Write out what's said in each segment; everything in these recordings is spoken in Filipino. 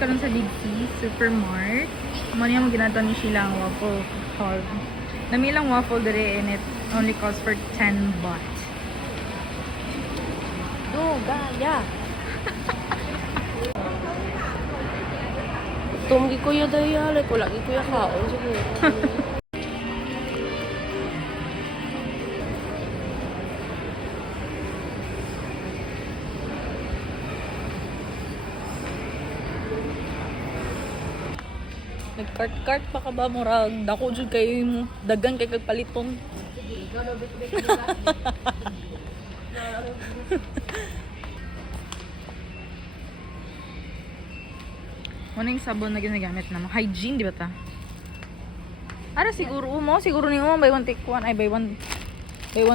karon sa Big C Supermart. Mo niya mo ginato ni sila ang waffle called. Namilang waffle dire and it only costs for 10 baht. Oh, gaya. Tumgi kuya daya, like wala gi kuya kaon siguro. Nag-cart-cart pa ka ba murag dako jud kay mo daghan kay kagpaliton. Ano yung sabon na ginagamit naman? Hygiene, di ba ta? Ara siguro mo, siguro ni mo buy one take one, ay buy one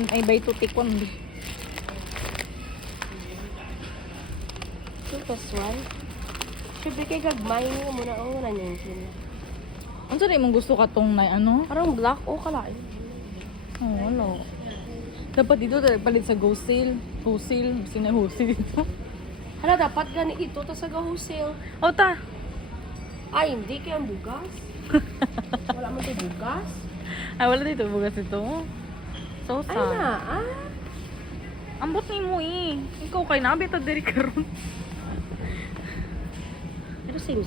ay buy two take one. 2 plus 1. Siyempre kay gagmay niya muna ang una niya sila. Ano sa imong gusto ka tong na ano? Parang black o kalain. Oh, wala. Dapat dito tayo palit sa Go Sale. Go Sale, sino yung Go Sale dito? Hala, dapat gani ito ta sa wholesale. O ta, Ay, hindi kaya ang bugas. Wala man ito bugas. ay wala dito bugas ito. So Ay sad. na, Ambot ni mo eh. Ikaw kay nabi ta diri karon. Pero same.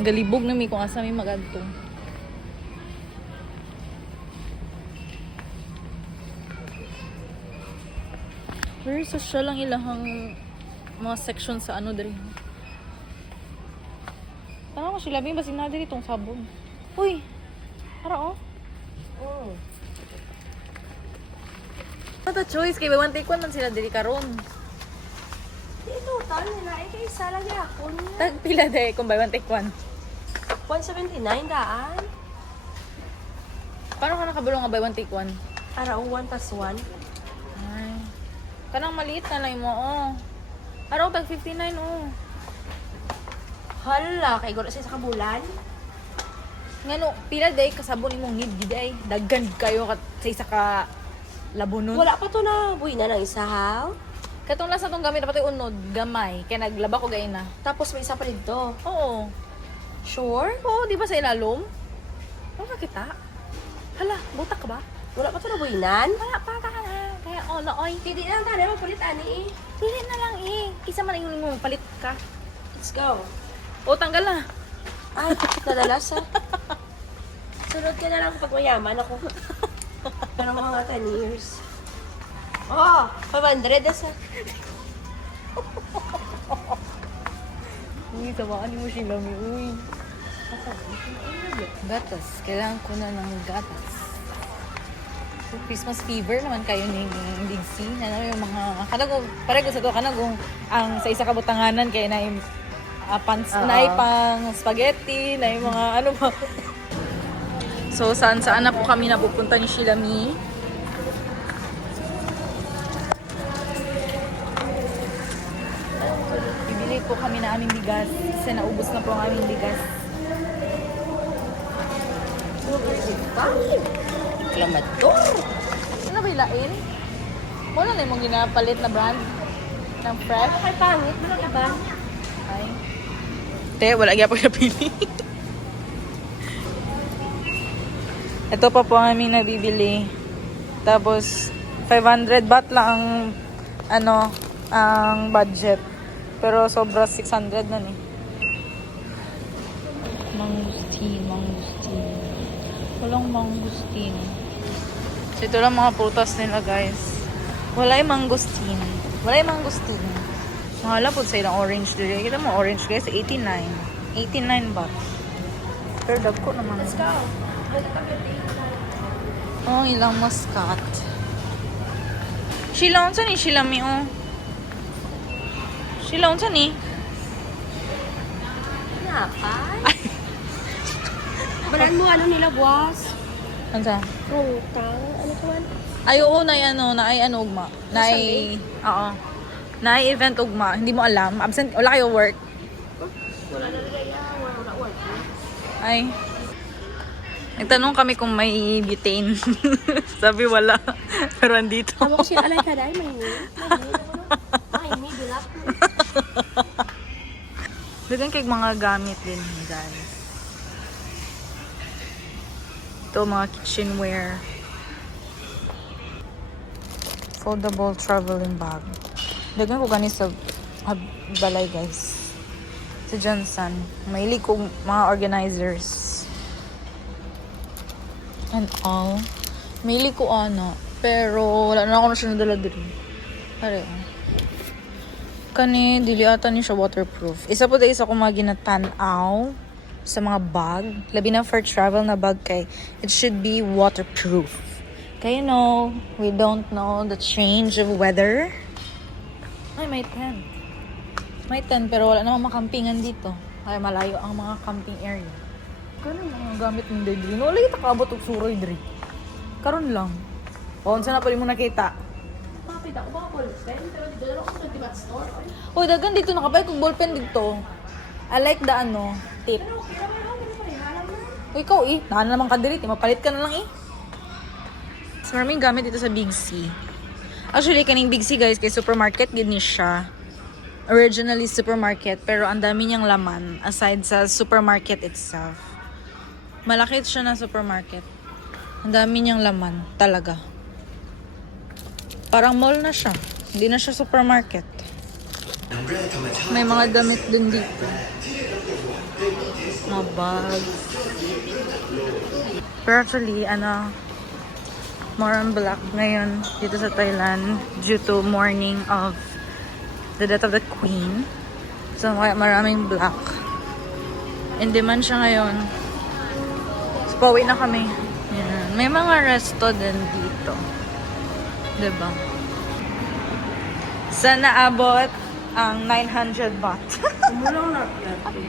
Galibog na mi kung asa mi magadto. Very social lang ilahang mga section sa ano diri. Tama ko sila bin basin na diri tong sabon. Uy. Para oh. Oh. Ano choice kay buy one take one man sila diri karon. Ito, tal nila. Eh, kay isa lang ako niya. Tag pila day kung buy one take one. 179 daan. Paano ka nakabulong nga buy one take one? Para 1 plus 1. Ay. Kanang maliit na lang mo oh. Araw tag 59 oh. Hala, kay gula sa kabulan. Ngano pila day kasabon imong need gid ay daggan kayo sa isa ka labonon. Wala pa to na buhay na ng isa, ha? Katong lasa tong gamit dapat unod gamay kay naglaba ko gay na. Tapos may isa pa dito. Oo. Sure? Oo, di ba sa ilalom? Wala kita. Hala, butak ka ba? Wala pa to na buhinan? Wala pa ka na. Kaya olo oy. Hindi lang tayo magpalit, ani eh. Pili na lang eh. Kisa man yung mo palit ka. Let's go. O tanggal na. Ay, nadalas ah. Sunod ka na lang kapag mayaman ako. Pero mga 10 years. Oh, 500 asa. Uy, tawaan mo sila mi. Uy. Gatas. Kailangan ko na ng gatas. Christmas fever naman kayo ni Big C. Ano yung mga kanago pare ko sa to kanago ang sa isa ka butanganan kay na yung na pang spaghetti, na yung mga ano ba. So saan na po kami napupunta ni Shilami. Bibili po kami na aming bigas kasi naubos na po ang aming bigas. Klamador. Ano ba ilain? Wala na yung ginapalit na brand ng fresh. Ay, pangit. Walang iba. Ay. Te, wala gyapon napili. Ito pa po ang aming nabibili. Tapos 500 baht lang ang ano, ang budget. Pero sobra 600 na ni. Mangustin. Walang mangustin. So ito lang mga prutas nila, guys. Walay mangustin. Mahala po sa ilang orange dito. Kita mo orange, guys, 89. 89 baht. Pero dagko naman. Let's go. Oh, ilang muscat. Sheila, unsa ni Sheila mi oh? Sheila, unsa ni? Napay? Baran mo ano nila, buwas? Unsa? Rutang? Ano ka man? Ay, oo, na ay ano ugma. Na ay, oo. Na ay event ugma. Hindi mo alam. Absent, wala kayo work. Wala na nila. Wala work. Ay. Nagtanong kami kung may butane. Sabi wala. Pero andito. Tama ko siya, alay ka dahil may ni. May ni, bilak. Dagan kay mga gamit din, guys. Ito, mga kitchenware. Foldable traveling bag. Dagan ko gani sa balay, guys. Sa Johnson. Mahilig ko mga organizers. And all. Mahilig ko ano. Pero wala na ako na siya nadala din. Pare, kani, dili ata ni siya waterproof. Isa po dahil isa ko mga ginatanaw sa mga bag. Labi na for travel na bag kay it should be waterproof. Kaya we don't know the change of weather. Ay, may tent. May tent pero wala namang makampingan dito. Ay, malayo ang mga camping area. Karon mga gamit ng diri. No, lagi takabot og suroy diri. Karon lang. O, unsa na pala mo nakita? Makapita ko ba ballpen? Pero dito na ako sa Dimat Store. Uy, dagan dito nakabay kong ballpen dito. I like the tip. Pero halam na. Uy, ikaw naan naman ka diri, mapalit ka na lang So, maraming gamit dito sa Big C. Actually, kaning Big C, guys, kay supermarket din ni siya. Originally supermarket, pero ang dami niyang laman aside sa supermarket itself. Malaki siya na supermarket. Ang dami niyang laman, talaga. Parang mall na siya. Hindi na siya supermarket. May mga damit din dito. Mga bags. Pero actually, more on black ngayon dito sa Thailand due to mourning of the death of the Queen. So, maraming black. In demand siya ngayon. So, pauwi na kami. Yan. May mga resto din dito. Diba? Sana abot ang 900 baht. Kumulang na natin.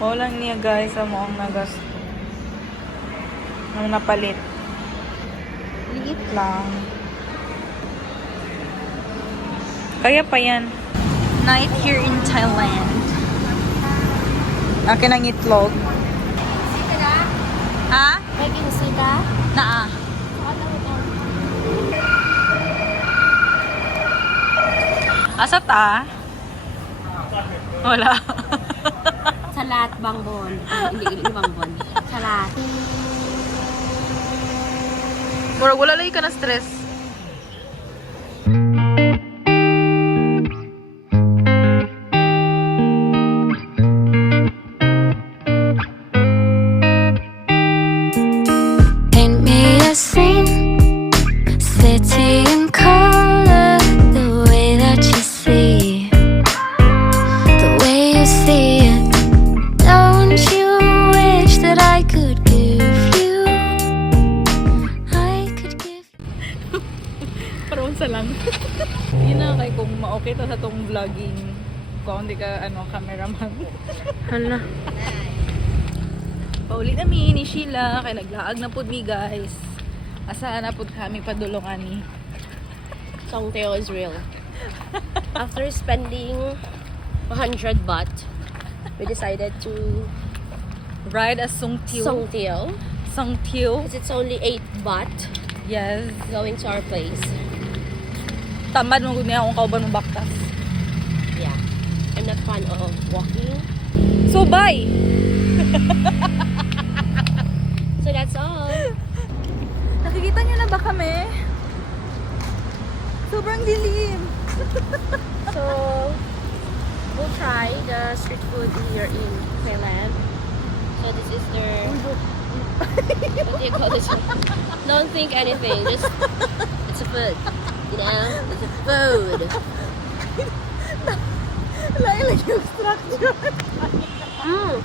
Walang niya, guys, sa moong nagasto. Ang napalit. Liit lang. Kaya pa yan. Night here in Thailand. Akin ang itlog. Sita ka? Ha? May ginisita? Naa. Asa ta? Wala. Salat bangbon. Hindi bangbon. Salat. Wala lagi ka na stress. Paint me a scene, city in color, the way that you see, the way you see it. Don't you wish that I could give you, I could give you. Parang sa lang. Yun na kay kung ma-okay to sa tong vlogging. Kung hindi ka cameraman. Hala. Pauli kami ni Sheila kay naglaag na pud mi, guys. Asa na pud kami padulungan ni. Songteo is real. After spending 100 baht, we decided to Ride a Songteo. Songteo. Songteo. Because it's only 8 baht Yes. going to our place. Tamad mo gud niya akong kauban mo baktas. Yeah. I'm not fan of walking. So bye. So that's all. Nakikita niyo na ba kami? Sobrang dilim. So, we'll try the street food here in Thailand. So this is their... what do you call this one? Don't think anything. Just, it's a food. You know? It's a food. Lain lagi yung structure. Mm.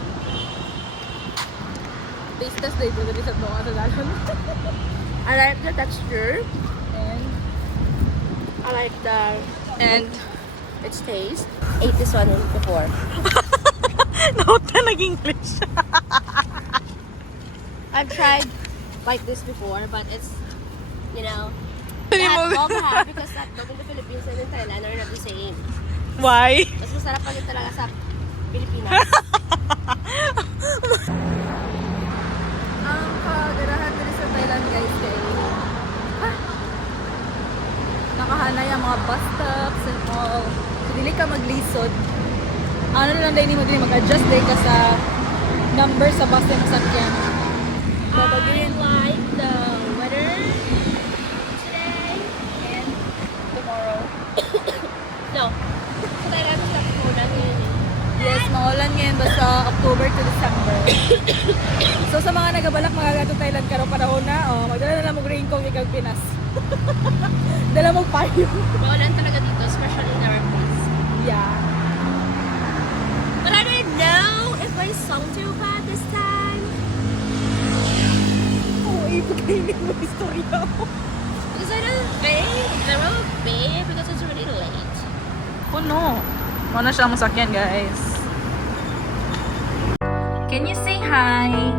Taste test day dito sa mga sa dalon. I like the texture. And I like the... and its taste. Ate this one before. nauta nag-English. I've tried like this before, but it's, you know, Hindi not mo- all have because that dog in the Philippines and in Thailand are not the same. Why? Mas masarap pa rin talaga sa Pilipinas. Ang kagarahan dito sa Thailand, guys, kay nakahanay ang mga bus stops and all. So, dili ka maglisod. ano lang din mo din mag-adjust din ka sa number sa bus na masakyan. I Babaguhin like the weather today and tomorrow. no. Kailan sa Korea ngayon eh. Yes, maulan ngayon basta October to December. So sa mga nagabalak magagatong Thailand karon panahon na, oh, magdala na lang mo raincoat ikaw Pinas. Dala mo payong. Maulan talaga dito, especially in our place. Yeah. But I don't know if I sung too bad this time. Oh, ipagkainin mo istorya mo. Because I don't think the road babe because it's really late. Puno. Muna siya masakyan, guys. Can you say hi?